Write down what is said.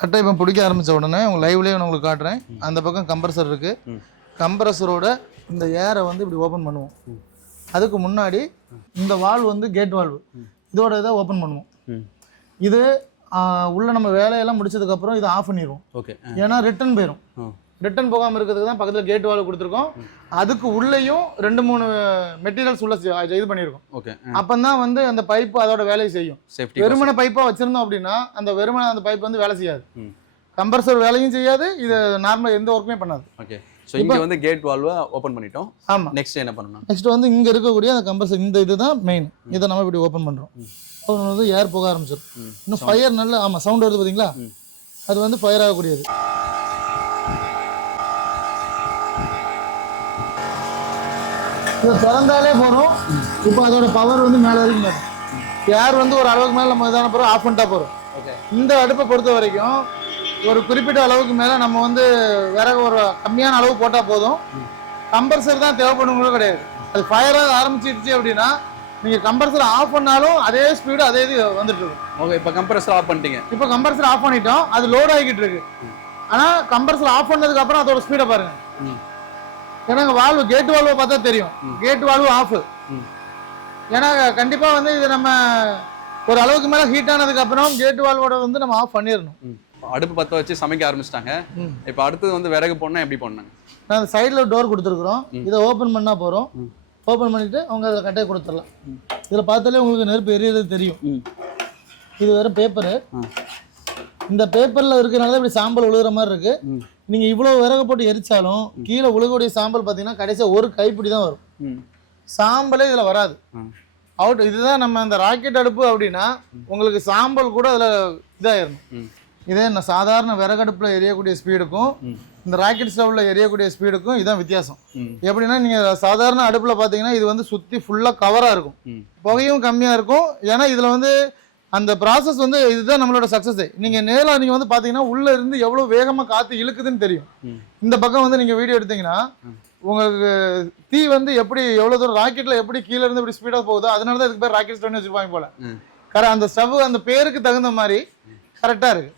கரெக்டாக இப்போ பிடிக்க ஆரம்பித்த உடனே உங்கள் லைவ்லேயே நான் உங்களுக்கு காட்டுறேன். அந்த பக்கம் கம்ப்ரஸர் இருக்குது. கம்ப்ரஸரோட இந்த ஏரை வந்து இப்படி ஓப்பன் பண்ணுவோம். அதுக்கு முன்னாடி இந்த வால்வு வந்து கேட் வால்வு, இதோட இதை ஓப்பன் பண்ணுவோம். இது உள்ள நம்ம வேலையெல்லாம் முடிச்சதுக்கப்புறம் இதை ஆஃப் பண்ணிடுவோம். ஓகே, ஏன்னா ரிட்டர்ன் போயிடும். ரிட்டர்ன் போகாமல் இருக்கிறதுக்கு தான் பக்கத்தில் கேட் வால்வு கொடுத்துருக்கோம். அதுக்கு உள்ளேயும் 2-3 மெட்டீரியல்ஸ் உள்ள இது பண்ணியிருக்கோம். ஓகே, அப்போ தான் வந்து அந்த பைப்பு அதோட வேலையை செய்யும். வெறுமனை பைப்பாக வச்சிருந்தோம் அப்படின்னா அந்த வெறுமனை அந்த பைப் வந்து வேலை செய்யாது. கம்ப்ரஸர் வேலையும் செய்யாது, இது நார்மலாக எந்த ஒர்க்குமே பண்ணாது. ஓகே, ஸோ இங்கே வந்து கேட் வால்வை ஓப்பன் பண்ணிட்டோம். ஆமாம், நெக்ஸ்ட் என்ன பண்ணணும்? நெக்ஸ்ட் வந்து இங்கே இருக்கக்கூடிய அந்த கம்ப்ரஸர், இந்த இதுதான் மெயின். இதை நம்ம இப்படி ஓப்பன் பண்ணுறோம். வந்து ஏர் போக ஆரம்பிச்சிடும். இன்னும் ஃபயர் நல்ல சவுண்ட் வருது பார்த்தீங்களா? அது வந்து ஃபயர் ஆகக்கூடியது. இதை திறந்தாலே போகிறோம். இப்போ அதோட பவர் வந்து மேலே வரைக்கும் வரும். ஏர் வந்து ஒரு அளவுக்கு மேலே நம்ம இதான போகிறோம், ஆஃப் பண்ணிட்டா போகிறோம். ஓகே, இந்த அடுப்பை பொறுத்த வரைக்கும் ஒரு குறிப்பிட்ட அளவுக்கு மேலே நம்ம வந்து விறகு ஒரு கம்மியான அளவு போட்டால் போதும். கம்ப்ரஸர் தான் தேவைப்படுங்களோ கிடையாது. அது ஃபயராக ஆரம்பிச்சிடுச்சு அப்படின்னா நீங்கள் கம்ப்ரஸர் ஆஃப் பண்ணாலும் அதே ஸ்பீடு அதே இது வந்துட்டு இருக்கும். ஓகே, இப்போ கம்ப்ரஸர் ஆஃப் பண்ணிட்டீங்க. இப்போ கம்ப்ரஸர் ஆஃப் பண்ணிட்டோம், அது லோட் ஆகிக்கிட்டு இருக்கு. ஆனால் கம்ப்ரஸர் ஆஃப் பண்ணதுக்கு அப்புறம் அதோட ஸ்பீடை பாருங்க. ஏன்னா வால்வு கேட் வால்வை பார்த்தா தெரியும், கேட் வால்வு ஆஃப். ஏன்னா கண்டிப்பா வந்து இது நம்ம ஒரு அளவுக்கு மேல ஹீட் ஆனதுக்கு அப்புறம் கேட் வால்வோட வந்து நம்ம ஆஃப் பண்ணிடணும். அடுப்பு பற்ற வச்சு சமைக்க ஆரம்பிச்சிட்டாங்க. இப்போ அடுத்தது வந்து விறகு போடணும், எப்படி போடணும்? நான் சைடில் டோர் கொடுத்துருக்குறோம். இதை ஓப்பன் பண்ணா போகிறோம். ஓப்பன் பண்ணிட்டு அவங்க அதில் கட்டையை கொடுத்துடலாம். இதில் பார்த்தாலே உங்களுக்கு நெருப்பு எரியறது தெரியும். இது வேற பேப்பரு. இந்த பேப்பரில் இருக்கிறனால இப்படி சாம்பல் உழுகிற மாதிரி இருக்கு. நீங்கள் இவ்வளோ விறகு போட்டு எரிச்சாலும் கீழே உழுகக்கூடிய சாம்பல் பார்த்தீங்கன்னா கடைசியாக ஒரு கைப்பிடி தான் வரும். சாம்பலே இதில் வராது. அவுட். இதுதான் நம்ம இந்த ராக்கெட் அடுப்பு அப்படின்னா உங்களுக்கு சாம்பல் கூட அதில் இதாயிடணும். இதே சாதாரண விறகடுப்பில் எரியக்கூடிய ஸ்பீடுக்கும் இந்த ராக்கெட் ஸ்டவ்வில் எரியக்கூடிய ஸ்பீடுக்கும் இதான் வித்தியாசம். எப்படின்னா நீங்கள் சாதாரண அடுப்பில் பார்த்தீங்கன்னா இது வந்து சுற்றி ஃபுல்லாக கவராக இருக்கும், புகையும் கம்மியாக இருக்கும். ஏன்னா இதில் வந்து அந்த ப்ராசஸ் வந்து இதுதான் நம்மளோட சக்ஸஸ். நீங்கள் நேரில் நீங்கள் வந்து பார்த்தீங்கன்னா உள்ளே இருந்து எவ்வளோ வேகமாக காற்று இழுக்குதுன்னு தெரியும். இந்த பக்கம் வந்து நீங்கள் வீடியோ எடுத்தீங்கன்னா உங்களுக்கு தீ வந்து எப்படி எவ்வளோ தூரம் ராக்கெட்டில் எப்படி கீழே இருந்து இப்படி ஸ்பீடாக போகுதோ அதனால தான் இதுக்கு பேர் ராக்கெட் ஸ்டவ்னு வச்சுருப்பாங்க போல. அந்த ஸ்டவ் அந்த பேருக்கு தகுந்த மாதிரி கரெக்டாக இருக்குது.